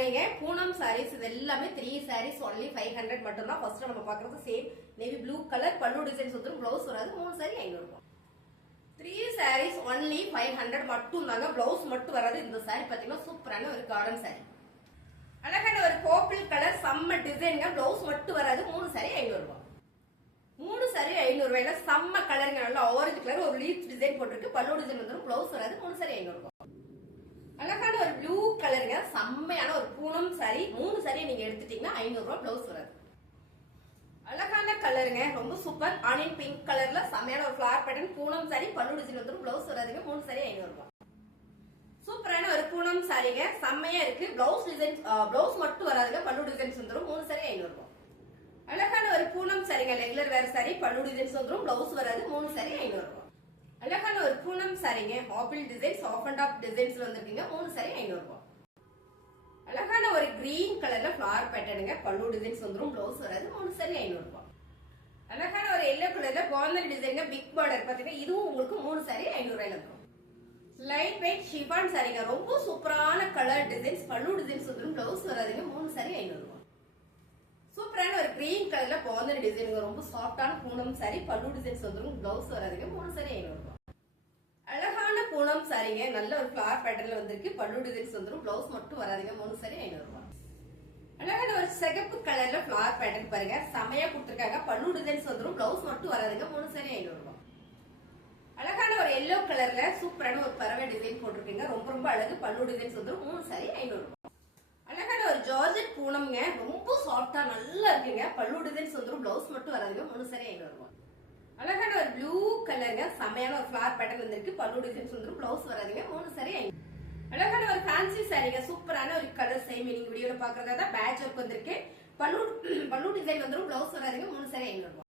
சாரீங்க, பூனம் சாரீஸ். இது எல்லாமே 3 சாரீஸ் ஒன்லி 500 மட்டும் தான். ஃபர்ஸ்ட் நம்ம பாக்குறது சேம் நேவி ப்ளூ கலர், பல்லு டிசைன்ஸ் வந்துரும், பிளவுஸ் வராது. 3 சாரி 500 ரூபாய். 3 சாரீஸ் ஒன்லி 500 மட்டும் தாங்க. பிளவுஸ் மட்டும் வராது. இந்த சாரி பாத்தீங்கன்னா சூப்பரான ஒரு கார்டன் சாரி, அழகான ஒரு பர்பிள் கலர், செம்ம டிசைன்ங்க. பிளவுஸ் மட்டும் வராது. 3 சாரி 500 ரூபாய். 3 சாரி 500 ரூபாயில செம்ம கலருங்க. நல்லா ஆரஞ்சு கலர், ஒரு லீஃப் டிசைன் போட்டிருக்கு, பல்லு டிசைன் வந்துரும், பிளவுஸ் வராது. 3 சாரி 500 ரூபாய். அழகான ஒரு ப்ளூ கலருங்க, செம்மையான ஒரு பூனம் சாரி. 3 சாரி நீங்க எடுத்துட்டீங்கன்னா 500 ரூபாய், பிளவுஸ் வராது. அழகான கலருங்க, ரொம்ப சூப்பர். ஆனியன் பிங்க் கலர்ல செம்மையான ஒரு ஃபிளவர் பேட்டர்ன் பூனம் சாரி, பல்லு டிசைன் வந்துரும், பிளவுஸ் வராதுங்க. 3 சாரி 500 ரூபாய். சூப்பரான ஒரு பூனம் சாரிங்க, செம்மையா இருக்கு. பிளவுஸ் டிசைன், பிளவுஸ் மட்டும் வராதுங்க, பல்லு டிசைன்ஸ் வந்துரும். 3 சாரி 500 ரூபாய். அழகான ஒரு பூனம் சாரிங்க, ரெகுலர் வேர் சாரி, பல்லு டிசைன்ஸ் வந்துரும், பிளவுஸ் வராது. 3 சாரி 500 ரூபாய். அழகான ஒரு பூனம் சாரிங்க, apple designs, half and half டிசைன்ஸ்ல வந்திருக்கீங்க. 3 சாரி 500 ரூபாய். அழகான ஒரு கிரீன் கலர்ல ஃபிளவர் பேட்டர்னுங்க, பல்லு டிசைன்ஸ் வந்துரும், பிளவுஸ் வராது. 3 சாரி 500 ரூபாய். அழகான ஒரு எல்லோ கலர்ல பாந்தல் டிசைன்ங்க, பிக் பார்டர் பாத்தீங்கன்னா இதுவும் உங்களுக்கு 3 சாரி 500 ரூபாயில இருக்கும். லைட் வெயிட் ஷிஃபான் சாரிங்க, ரொம்ப சூப்பரான கலர் டிசைன்ஸ், பல்லு டிசைன்ஸ் வந்துரும், பிளவுஸ் வராதுங்க. 3 சாரி 500 ரூபாய். சூப்பரான ஒரு கிரீன் கலர்ல பாந்தல் டிசைனுங்க, ரொம்ப சாஃப்டான பூனம் சாரி, பல்லு டிசைன்ஸ் வந்துரும், பிளவுஸ் வராதுங்க. 3 சாரி 500 ரூபாய். அழகான பூனம் சாரிங்க, நல்ல ஒரு ஃபிளவர் பேட்டர்ன்ல வந்திருக்கு, பல்லு டிசைன்ஸ் வந்துரும், பிளவுஸ் மட்டும் வராதுங்க. 3 சாரி 500 ரூபாய். அழகான ஒரு சிகப்பு கலர்ல ஃபிளவர் பேட்டர்ன் பாருங்க, செமையா கொடுத்திருக்காங்க, பல்லு டிசைன்ஸ் வந்துரும், பிளவுஸ் மட்டும் வராதுங்க. 3 சாரி 500 ரூபாய். அழகான ஒரு எல்லோ கலர்ல சூப்பரான ஒரு பறவை டிசைன் போட்டிருக்கீங்க, ரொம்ப ரொம்ப அழகு, பல்லு டிசைன்ஸ் வந்துரும். 3 சாரி 500 ரூபாய். அழகான ஒரு ஜார்ஜெட் பூனம்ங்க, ரொம்ப சாஃப்டா நல்லா இருக்குங்க, பல்லு டிசைன்ஸ் வந்துரும், பிளவுஸ் மட்டும் வராதுங்க. 3 சாரி 500 ரூபாய். அழகான ஒரு ப்ளூ கலருங்க, செமையான ஒரு ஃபிளவர் பேட்டர்ன் வந்திருக்கு, பல்லு டிசைன்ஸ் வந்துரும், பிளவுஸ் வராதுங்க. 3 சாரி 500. அழகான ஒரு ஃபேன்சி சாரிங்க, சூப்பரான ஒரு கலர், சேம் நீங்க வீடியோல பாக்குறதா பேட்ச் ஒர்க் வந்திருக்கு, பல்லு டிசைன் வந்துரும், பிளவுஸ் வராதுங்க. 3 சாரி 500 ரூபாய்.